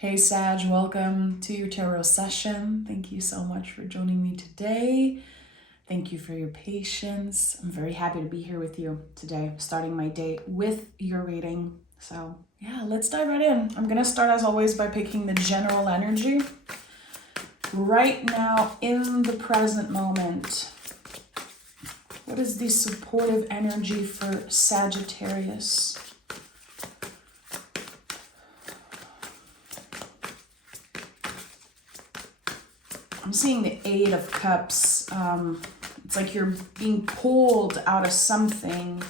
Hey Sag, welcome to your tarot session. Thank you so much for joining me today. Thank you for your patience. I'm very happy to be here with you today, starting my day with your reading. So yeah, let's dive right in. I'm gonna start as always by picking the general energy. Right now, in the present moment, what is the supportive energy for Sagittarius? I'm seeing the Eight of Cups. It's like you're being pulled out of something.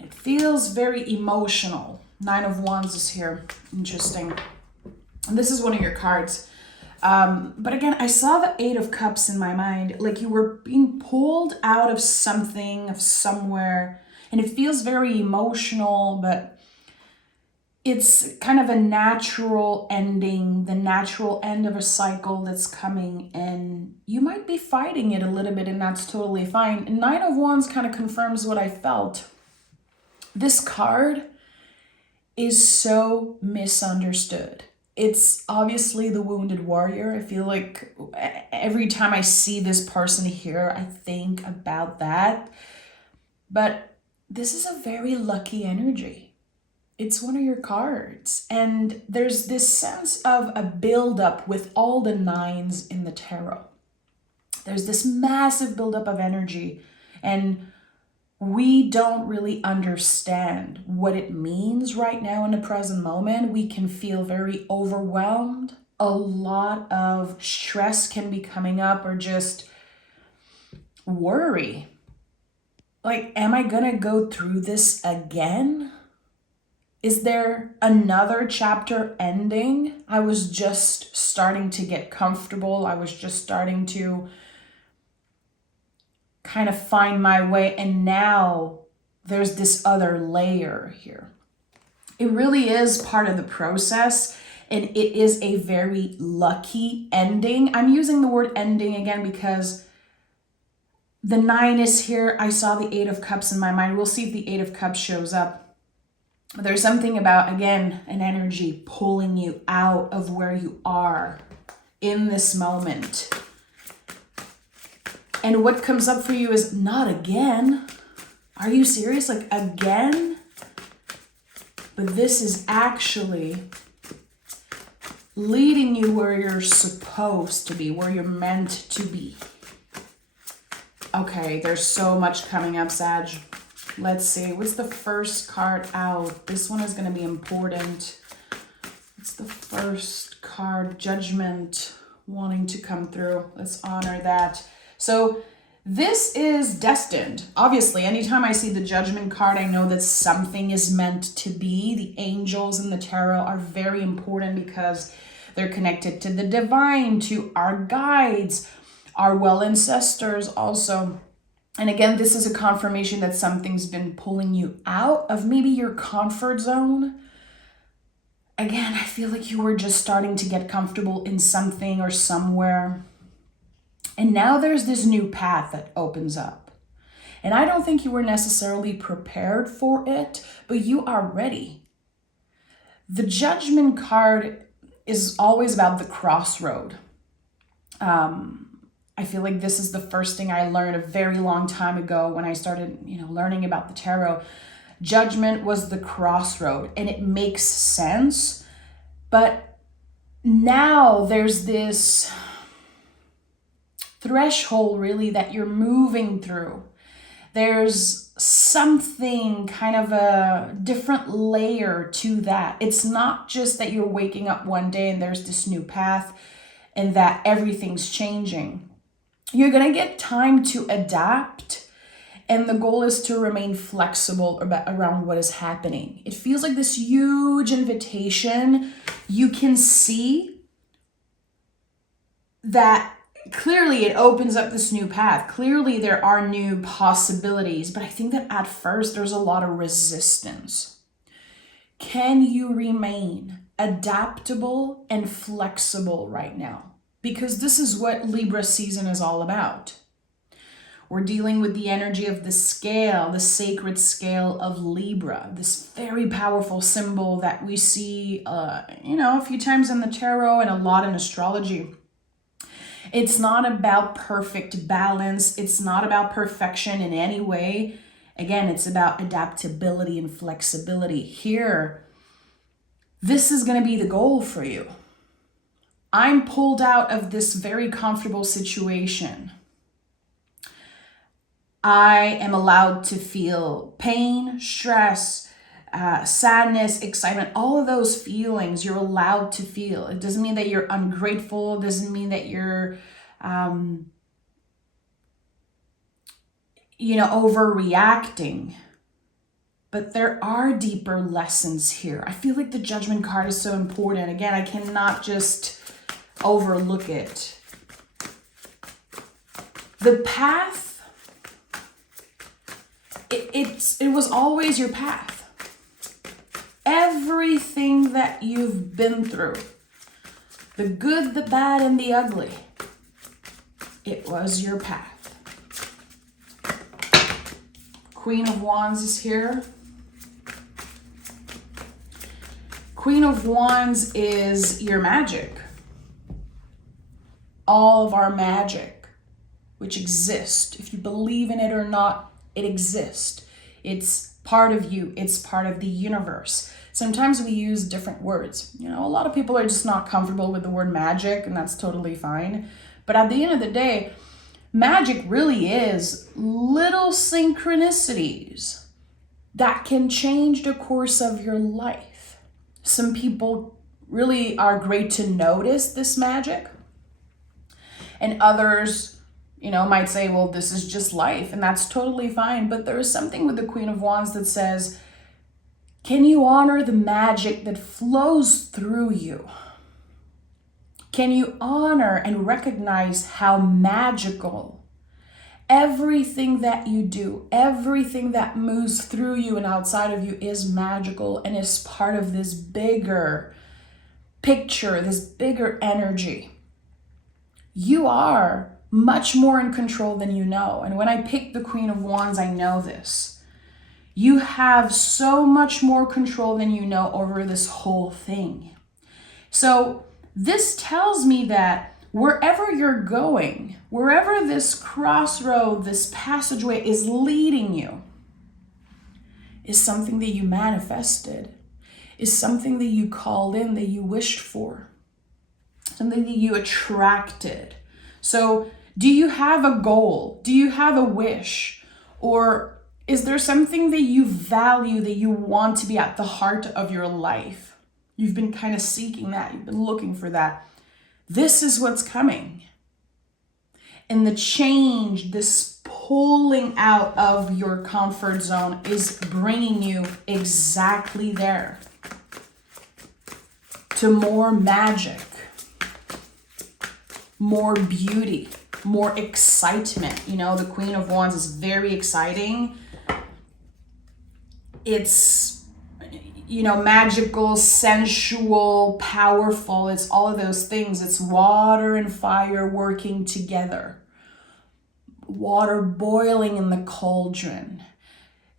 It feels very emotional. Nine of Wands is here. Interesting. And this is one of your cards. But again, I saw the Eight of Cups in my mind. Like you were being pulled out of something, of somewhere. And it feels very emotional, but it's kind of a natural ending, the natural end of a cycle that's coming, and you might be fighting it a little bit, and that's totally fine. And Nine of Wands kind of confirms what I felt. This card is so misunderstood. It's obviously the wounded warrior. I feel like every time I see this person here, I think about that. But this is a very lucky energy. It's one of your cards. And there's this sense of a buildup with all the nines in the tarot. There's this massive buildup of energy. And we don't really understand what it means right now in the present moment. We can feel very overwhelmed. A lot of stress can be coming up, or just worry. Like, am I gonna go through this again? Is there another chapter ending? I was just starting to get comfortable. I was just starting to kind of find my way. And now there's this other layer here. It really is part of the process. And it is a very lucky ending. I'm using the word ending again because the nine is here. I saw the Eight of Cups in my mind. We'll see if the Eight of Cups shows up. There's something about, again, an energy pulling you out of where you are in this moment. And what comes up for you is not again. Are you serious? Like again? But this is actually leading you where you're supposed to be, where you're meant to be. Okay, there's so much coming up, Sag. Let's see, what's the first card out? This one is going to be important. What's the first card? Judgment wanting to come through. Let's honor that. So this is destined. Obviously, anytime I see the Judgment card, I know that something is meant to be. The angels in the tarot are very important because they're connected to the divine, to our guides, our well ancestors also. And again, this is a confirmation that something's been pulling you out of maybe your comfort zone. Again, I feel like you were just starting to get comfortable in something or somewhere. And now there's this new path that opens up. And I don't think you were necessarily prepared for it, but you are ready. The Judgment card is always about the crossroad. I feel like this is the first thing I learned a very long time ago when I started, learning about the tarot. Judgment was the crossroad, and it makes sense. But now there's this threshold really that you're moving through. There's something, kind of a different layer to that. It's not just that you're waking up one day and there's this new path and that everything's changing. You're going to get time to adapt, and the goal is to remain flexible around what is happening. It feels like this huge invitation. You can see that clearly it opens up this new path. Clearly there are new possibilities, but I think that at first there's a lot of resistance. Can you remain adaptable and flexible right now? Because this is what Libra season is all about. We're dealing with the energy of the scale, the sacred scale of Libra, this very powerful symbol that we see, a few times in the tarot and a lot in astrology. It's not about perfect balance. It's not about perfection in any way. Again, it's about adaptability and flexibility. Here, this is going to be the goal for you. I'm pulled out of this very comfortable situation. I am allowed to feel pain, stress, sadness, excitement, all of those feelings you're allowed to feel. It doesn't mean that you're ungrateful. It doesn't mean that you're, overreacting. But there are deeper lessons here. I feel like the Judgment card is so important. Again, I cannot just overlook it. The path, it was always your path. Everything that you've been through, the good, the bad, and the ugly, it was your path. Queen of Wands is here. Queen of Wands is your magic. All of our magic, which exists. If you believe in it or not, it exists. It's part of you. It's part of the universe. Sometimes we use different words. A lot of people are just not comfortable with the word magic, and that's totally fine. But at the end of the day, magic really is little synchronicities that can change the course of your life. Some people really are great to notice this magic, and others, might say, well, this is just life, and that's totally fine. But there is something with the Queen of Wands that says, can you honor the magic that flows through you? Can you honor and recognize how magical everything that you do, everything that moves through you and outside of you is magical and is part of this bigger picture, this bigger energy? You are much more in control than you know. And when I pick the Queen of Wands, I know this. You have so much more control than you know over this whole thing. So this tells me that wherever you're going, wherever this crossroad, this passageway is leading you, is something that you manifested, is something that you called in, that you wished for, something that you attracted. So do you have a goal? Do you have a wish? Or is there something that you value, that you want to be at the heart of your life? You've been kind of seeking that. You've been looking for that. This is what's coming. And the change, this pulling out of your comfort zone is bringing you exactly there. To more magic, more beauty, more excitement. The Queen of Wands is very exciting. It's, magical, sensual, powerful. It's all of those things. It's water and fire working together. Water boiling in the cauldron.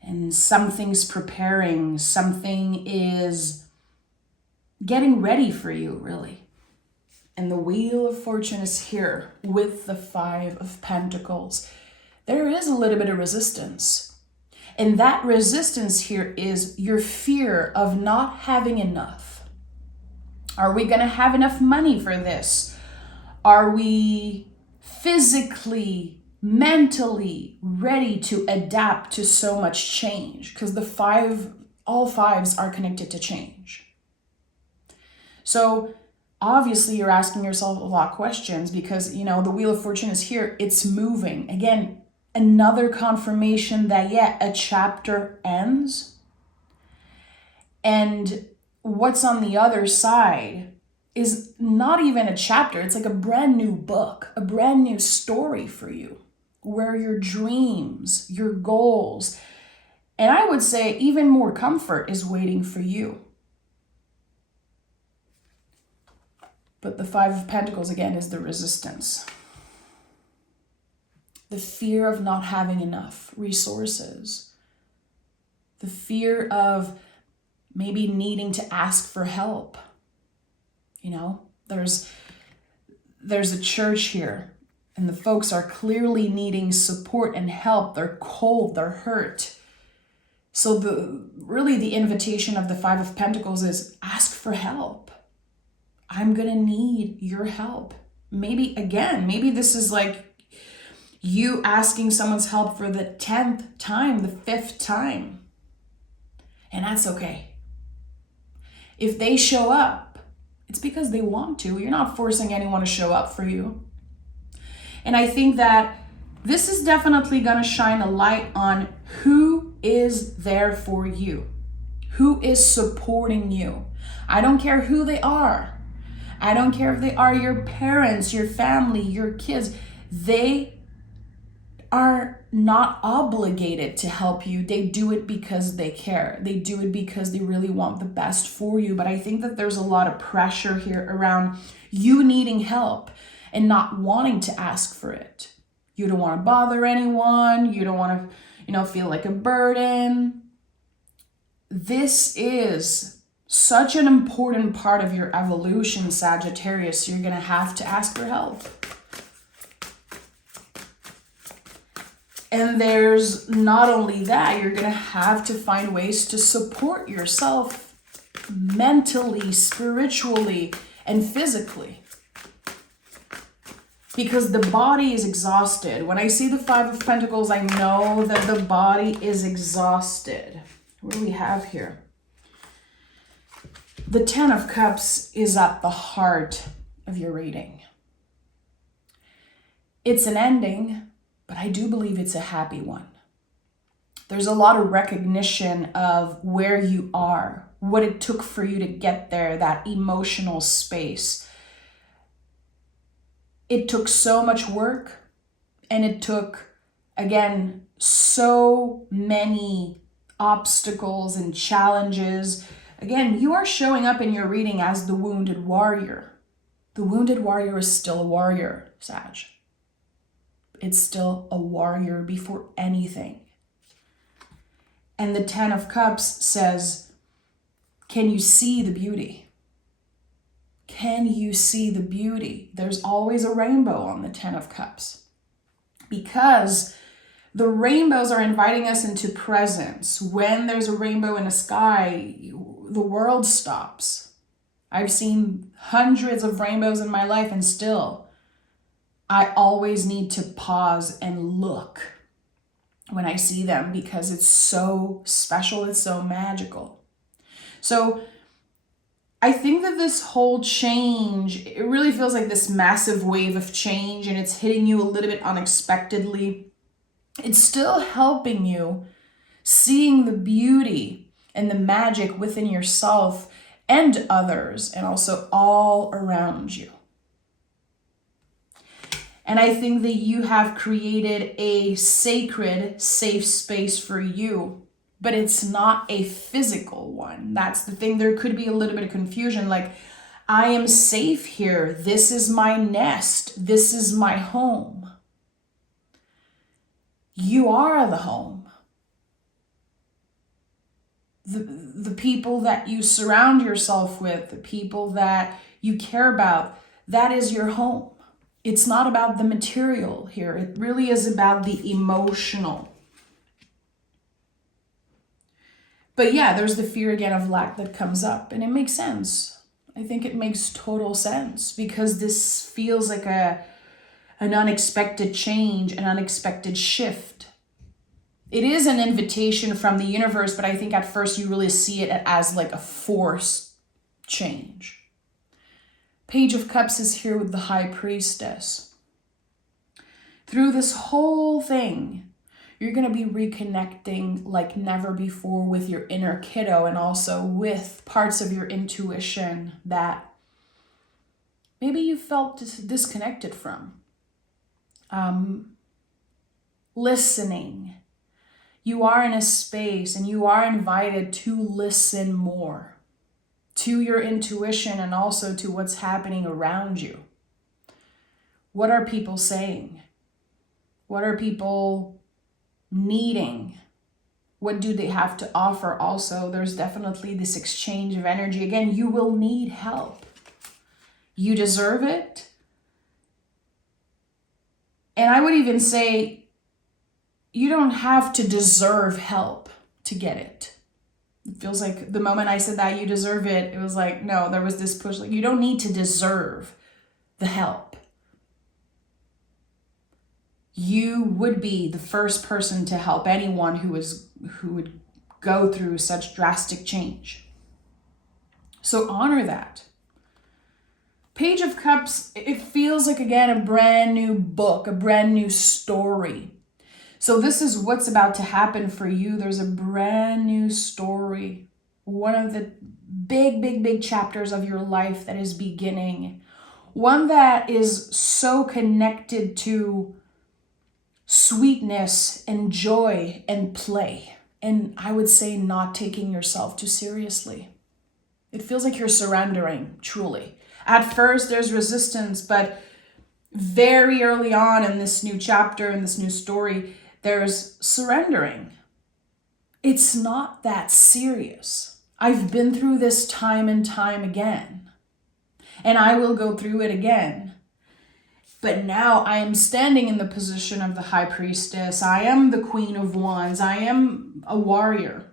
And something's preparing. Something is getting ready for you, really. And the Wheel of Fortune is here with the Five of Pentacles. There is a little bit of resistance. And that resistance here is your fear of not having enough. Are we going to have enough money for this? Are we physically, mentally ready to adapt to so much change? Because all fives are connected to change. So obviously you're asking yourself a lot of questions because, the Wheel of Fortune is here. It's moving. Again, another confirmation that, a chapter ends. And what's on the other side is not even a chapter. It's like a brand new book, a brand new story for you, where your dreams, your goals, and I would say even more comfort is waiting for you. But the Five of Pentacles, again, is the resistance. the fear of not having enough resources, the fear of maybe needing to ask for help. You know, there's a church here and the folks are clearly needing support and help. They're cold, they're hurt. So the invitation of the Five of Pentacles is ask for help. I'm gonna need your help. Maybe this is like you asking someone's help for the 10th time, the 5th time. And that's okay. If they show up, it's because they want to. You're not forcing anyone to show up for you. And I think that this is definitely going to shine a light on who is there for you, who is supporting you. I don't care who they are. I don't care if they are your parents, your family, your kids. They are not obligated to help you. They do it because they care. They do it because they really want the best for you. But I think that there's a lot of pressure here around you needing help and not wanting to ask for it. You don't want to bother anyone. You don't want to, feel like a burden. This is such an important part of your evolution, Sagittarius. You're going to have to ask for help. And there's not only that, you're going to have to find ways to support yourself mentally, spiritually, and physically. Because the body is exhausted. When I see the Five of Pentacles, I know that the body is exhausted. What do we have here? The Ten of Cups is at the heart of your reading. It's an ending, but I do believe it's a happy one. There's a lot of recognition of where you are, what it took for you to get there, that emotional space. It took so much work, and it took, again, so many obstacles and challenges. Again, you are showing up in your reading as the wounded warrior. The wounded warrior is still a warrior, Sag. It's still a warrior before anything. And the Ten of Cups says, can you see the beauty? Can you see the beauty? There's always a rainbow on the Ten of Cups. Because the rainbows are inviting us into presence. When there's a rainbow in the sky, the world stops. I've seen hundreds of rainbows in my life, and still, I always need to pause and look when I see them because it's so special, it's so magical. So I think that this whole change, it really feels like this massive wave of change, and it's hitting you a little bit unexpectedly. It's still helping you seeing the beauty and the magic within yourself and others, and also all around you. And I think that you have created a sacred, safe space for you, but it's not a physical one. That's the thing. There could be a little bit of confusion, like, I am safe here. This is my nest. This is my home. You are the home. The people that you surround yourself with, the people that you care about, that is your home. It's not about the material here. It really is about the emotional. But yeah, there's the fear again of lack that comes up, and it makes sense. I think it makes total sense because this feels like an unexpected change, an unexpected shift. It is an invitation from the universe, but I think at first you really see it as like a forced change. Page of Cups is here with the High Priestess. Through this whole thing, you're going to be reconnecting like never before with your inner kiddo, and also with parts of your intuition that maybe you felt disconnected from. Listening. You are in a space and you are invited to listen more to your intuition and also to what's happening around you. What are people saying? What are people needing? What do they have to offer? Also, there's definitely this exchange of energy. Again, you will need help. You deserve it. And I would even say you don't have to deserve help to get it. It feels like the moment I said that, you deserve it, it was like, no, there was this push. Like, you don't need to deserve the help. You would be the first person to help anyone who would go through such drastic change. So honor that. Page of Cups, it feels like, again, a brand new book, a brand new story. So this is what's about to happen for you. There's a brand new story. One of the big chapters of your life that is beginning. One that is so connected to sweetness and joy and play. And I would say not taking yourself too seriously. It feels like you're surrendering, truly. At first, there's resistance, but very early on in this new chapter, in this new story, there's surrendering. It's not that serious. I've been through this time and time again, and I will go through it again. But now I am standing in the position of the High Priestess. I am the Queen of Wands. I am a warrior,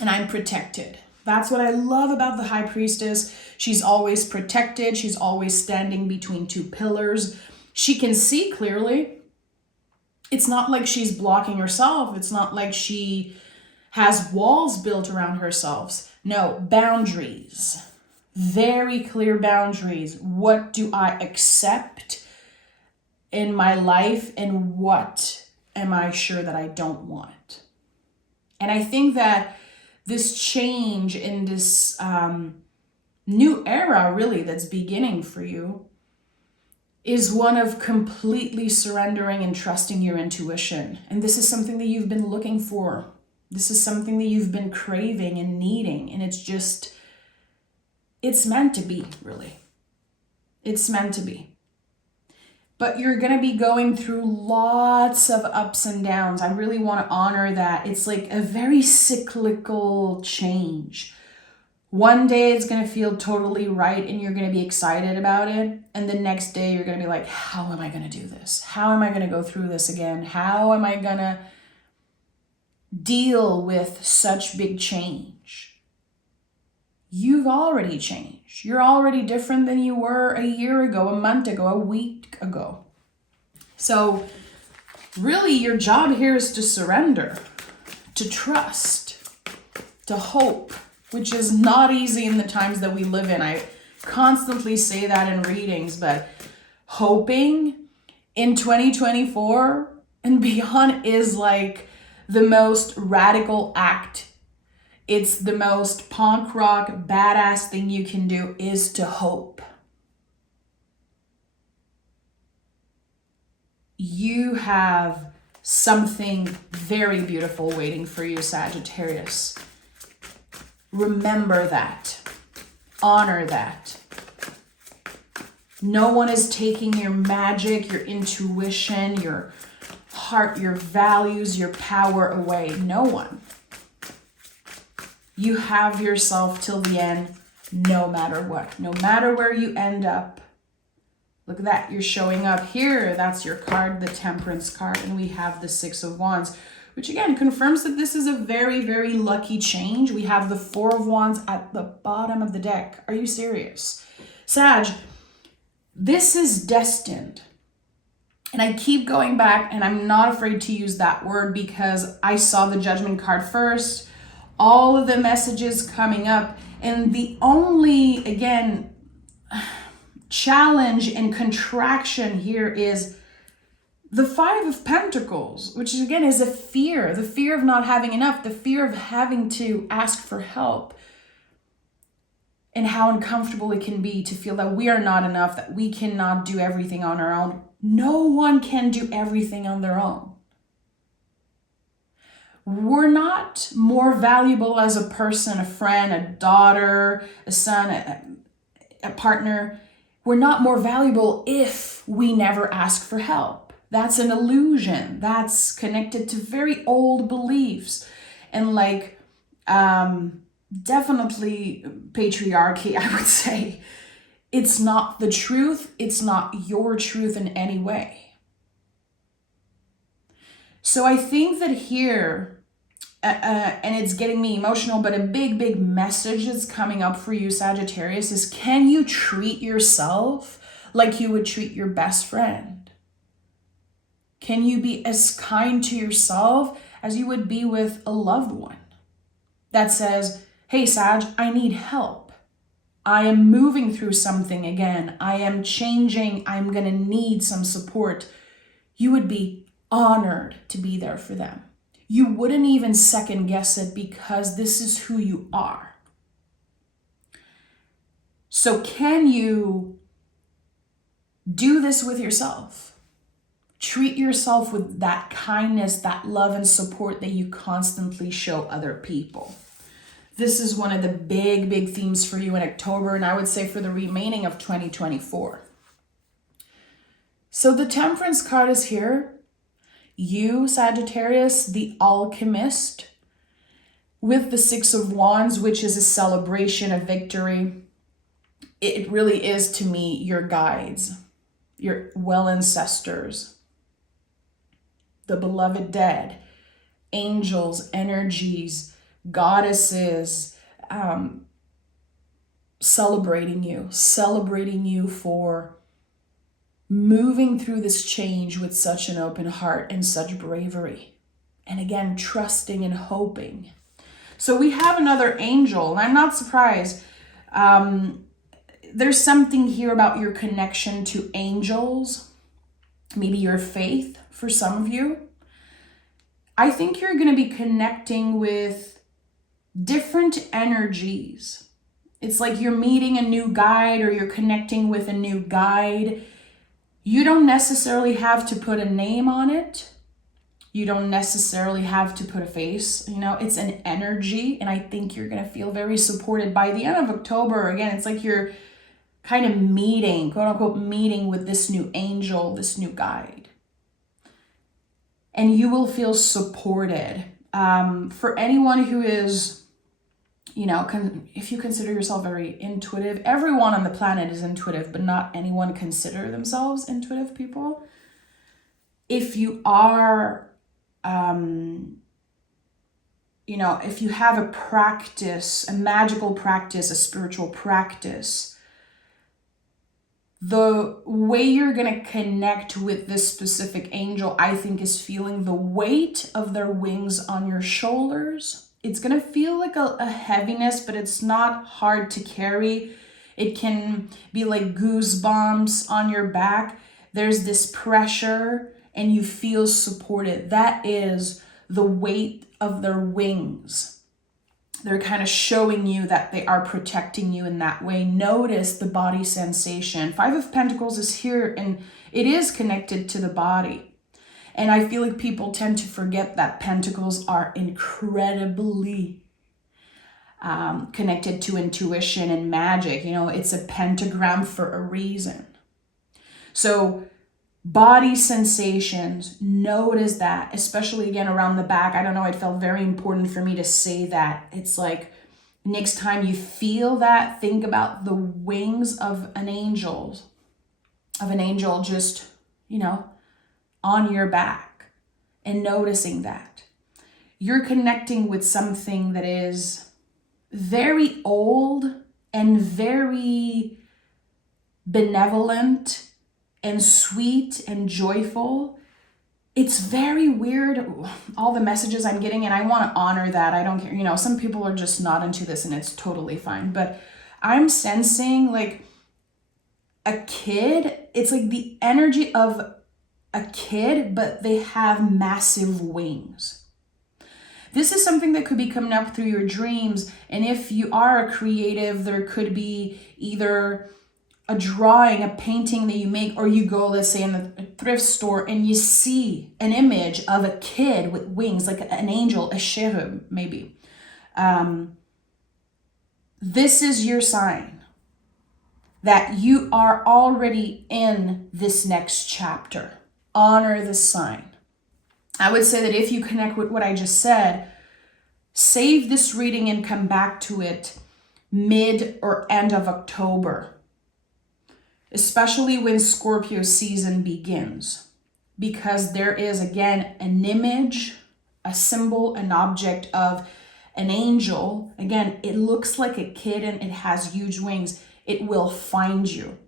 and I'm protected. That's what I love about the High Priestess. She's always protected. She's always standing between two pillars. She can see clearly. It's not like she's blocking herself. It's not like she has walls built around herself. No, boundaries. Very clear boundaries. What do I accept in my life, and what am I sure that I don't want? And I think that this change in this new era, really, that's beginning for you is one of completely surrendering and trusting your intuition. And this is something that you've been looking for. This is something that you've been craving and needing. And it's meant to be, really. It's meant to be. But you're going to be going through lots of ups and downs. I really want to honor that. It's like a very cyclical change. One day it's going to feel totally right and you're going to be excited about it. And the next day you're going to be like, how am I going to do this? How am I going to go through this again? How am I going to deal with such big change? You've already changed. You're already different than you were a year ago, a month ago, a week ago. So really your job here is to surrender, to trust, to hope, which is not easy in the times that we live in. I constantly say that in readings, but hoping in 2024 and beyond is like the most radical act. It's the most punk rock, badass thing you can do is to hope. You have something very beautiful waiting for you, Sagittarius. Remember that. Honor that. No one is taking your magic, your intuition, your heart, your values, your power away. No one. You have yourself till the end, no matter what. No matter where you end up. Look at that. You're showing up here. That's your card, the Temperance card. And we have the Six of Wands, which again confirms that this is a very, very lucky change. We have the Four of Wands at the bottom of the deck. Are you serious? Sag, this is destined. And I keep going back, and I'm not afraid to use that word because I saw the Judgment card first. All of the messages coming up. And the only, again, challenge and contraction here is the Five of Pentacles, which again is a fear, the fear of not having enough, the fear of having to ask for help, and how uncomfortable it can be to feel that we are not enough, that we cannot do everything on our own. No one can do everything on their own. We're not more valuable as a person, a friend, a daughter, a son, a partner. We're not more valuable if we never ask for help. That's an illusion. That's connected to very old beliefs. And like, definitely patriarchy, I would say. It's not the truth. It's not your truth in any way. So I think that here, and it's getting me emotional, but a big message that's coming up for you, Sagittarius, is can you treat yourself like you would treat your best friend? Can you be as kind to yourself as you would be with a loved one that says, hey, Sag, I need help. I am moving through something again. I am changing. I'm going to need some support. You would be honored to be there for them. You wouldn't even second guess it because this is who you are. So can you do this with yourself? Treat yourself with that kindness, that love and support that you constantly show other people. This is one of the big themes for you in October, and I would say for the remaining of 2024. So the Temperance card is here. You, Sagittarius, the alchemist, with the Six of Wands, which is a celebration of victory. It really is, to me, your guides, your well ancestors, the beloved dead, angels, energies, goddesses, celebrating you for moving through this change with such an open heart and such bravery. And again, trusting and hoping. So we have another angel, and I'm not surprised. There's something here about your connection to angels, maybe your faith for some of you. I think you're going to be connecting with different energies. It's like you're meeting a new guide or you're connecting with a new guide. You don't necessarily have to put a name on it. You don't necessarily have to put a face. It's an energy, and I think you're going to feel very supported by the end of October. Again, it's like you're kind of meeting, quote unquote, meeting with this new angel, this new guide. And you will feel supported. For anyone who is, if you consider yourself very intuitive, everyone on the planet is intuitive, but not anyone consider themselves intuitive people. If you are, if you have a practice, a magical practice, a spiritual practice, the way you're going to connect with this specific angel, I think, is feeling the weight of their wings on your shoulders. It's going to feel like a heaviness, but it's not hard to carry. It can be like goosebumps on your back. There's this pressure and you feel supported. That is the weight of their wings. They're kind of showing you that they are protecting you in that way. Notice the body sensation. Five of Pentacles is here and it is connected to the body. And I feel like people tend to forget that Pentacles are incredibly connected to intuition and magic. It's a pentagram for a reason. So body sensations, notice that, especially again around the back. I don't know, it felt very important for me to say that. It's like next time you feel that, think about the wings of an angel just, on your back and noticing that. You're connecting with something that is very old and very benevolent and sweet and joyful. It's very weird, all the messages I'm getting, and I want to honor that. I don't care. Some people are just not into this and it's totally fine. But I'm sensing like a kid. It's like the energy of a kid, but they have massive wings. This is something that could be coming up through your dreams. And if you are a creative, there could be either a drawing, a painting that you make, or you go, let's say, in a thrift store and you see an image of a kid with wings, like an angel, a cherub, maybe. This is your sign that you are already in this next chapter. honor this sign. I would say that if you connect with what I just said, save this reading and come back to it mid or end of October, especially when Scorpio season begins, because there is, again, an image, a symbol, an object of an angel. Again, it looks like a kid and it has huge wings. It will find you,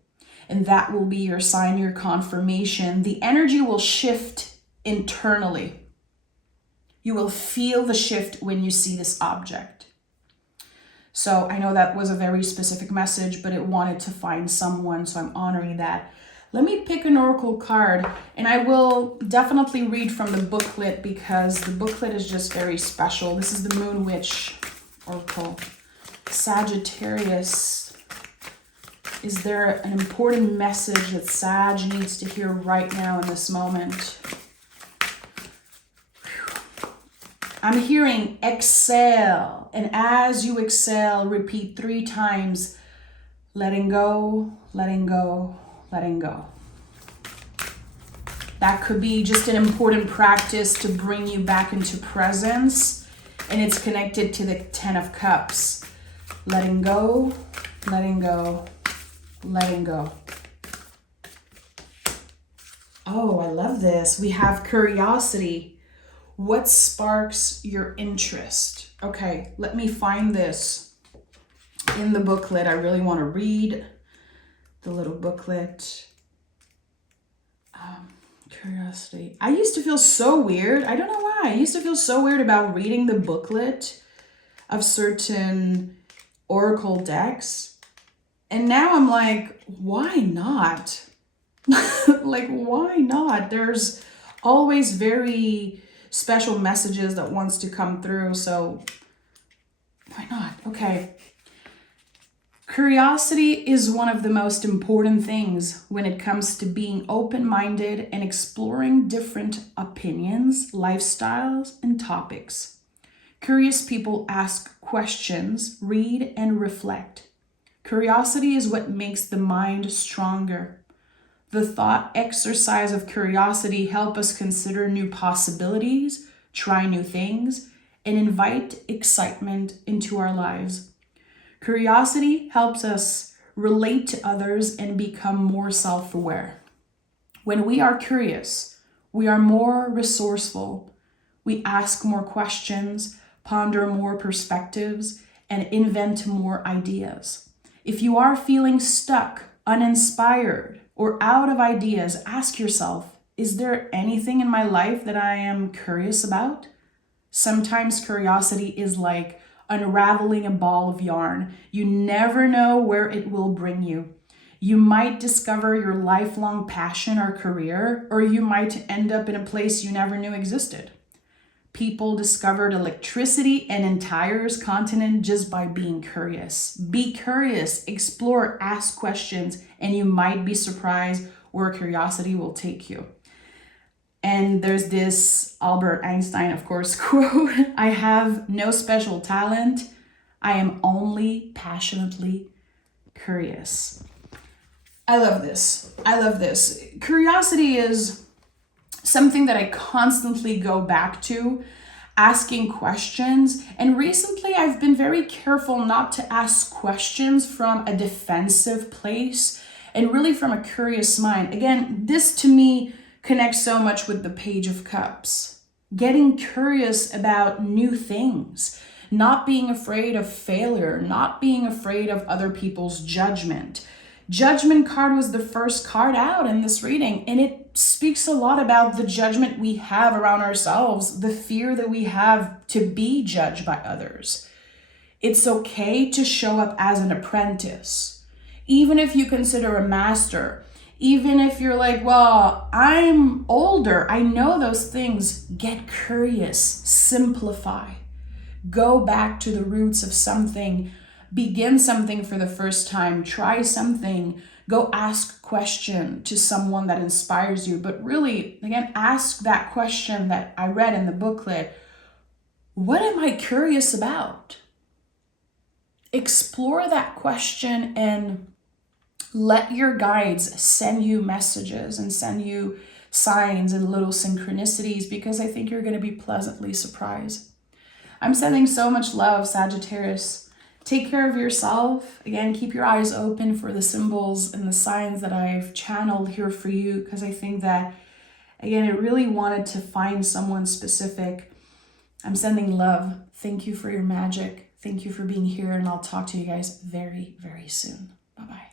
and that will be your sign, your confirmation. The energy will shift internally. You will feel the shift when you see this object. So I know that was a very specific message, but it wanted to find someone, so I'm honoring that. Let me pick an oracle card, and I will definitely read from the booklet because the booklet is just very special. This is the Moon Witch Oracle. Sagittarius. Is there an important message that Sag needs to hear right now in this moment? I'm hearing exhale, and as you exhale, repeat 3 times, letting go, letting go, letting go. That could be just an important practice to bring you back into presence, and it's connected to the 10 of Cups. Letting go, letting go, letting go. Oh, I love this. We have curiosity. What sparks your interest? Okay, let me find this in the booklet. I really want to read the little booklet. Curiosity. I used to feel so weird. I don't know why. I used to feel so weird about reading the booklet of certain oracle decks. And now I'm like, why not? Like, why not? There's always very special messages that wants to come through, so why not? Okay. Curiosity is one of the most important things when it comes to being open-minded and exploring different opinions, lifestyles, and topics. Curious people ask questions, read, and reflect. Curiosity is what makes the mind stronger. The thought exercise of curiosity helps us consider new possibilities, try new things, and invite excitement into our lives. Curiosity helps us relate to others and become more self-aware. When we are curious, we are more resourceful. We ask more questions, ponder more perspectives, and invent more ideas. If you are feeling stuck, uninspired, or out of ideas, ask yourself, is there anything in my life that I am curious about? Sometimes curiosity is like unraveling a ball of yarn. You never know where it will bring you. You might discover your lifelong passion or career, or you might end up in a place you never knew existed. People discovered electricity and entire continent just by being curious. Be curious, explore, ask questions, and you might be surprised where curiosity will take you. And there's this Albert Einstein, of course, quote, I have no special talent. I am only passionately curious. I love this. I love this. Curiosity is something that I constantly go back to, asking questions. And recently I've been very careful not to ask questions from a defensive place and really from a curious mind. Again, this to me connects so much with the Page of Cups. Getting curious about new things, not being afraid of failure, not being afraid of other people's judgment. Judgment card was the first card out in this reading, and it speaks a lot about the judgment we have around ourselves, the fear that we have to be judged by others. It's okay to show up as an apprentice, even if you consider a master, even if you're like, well, I'm older, I know those things. Get curious, simplify, go back to the roots of something. Begin something for the first time, try something, go ask a question to someone that inspires you. But really, again, ask that question that I read in the booklet. What am I curious about? Explore that question and let your guides send you messages and send you signs and little synchronicities, because I think you're going to be pleasantly surprised. I'm sending so much love, Sagittarius. Take care of yourself. Again, keep your eyes open for the symbols and the signs that I've channeled here for you, because I think that, again, it really wanted to find someone specific. I'm sending love. Thank you for your magic. Thank you for being here, and I'll talk to you guys very, very soon. Bye-bye.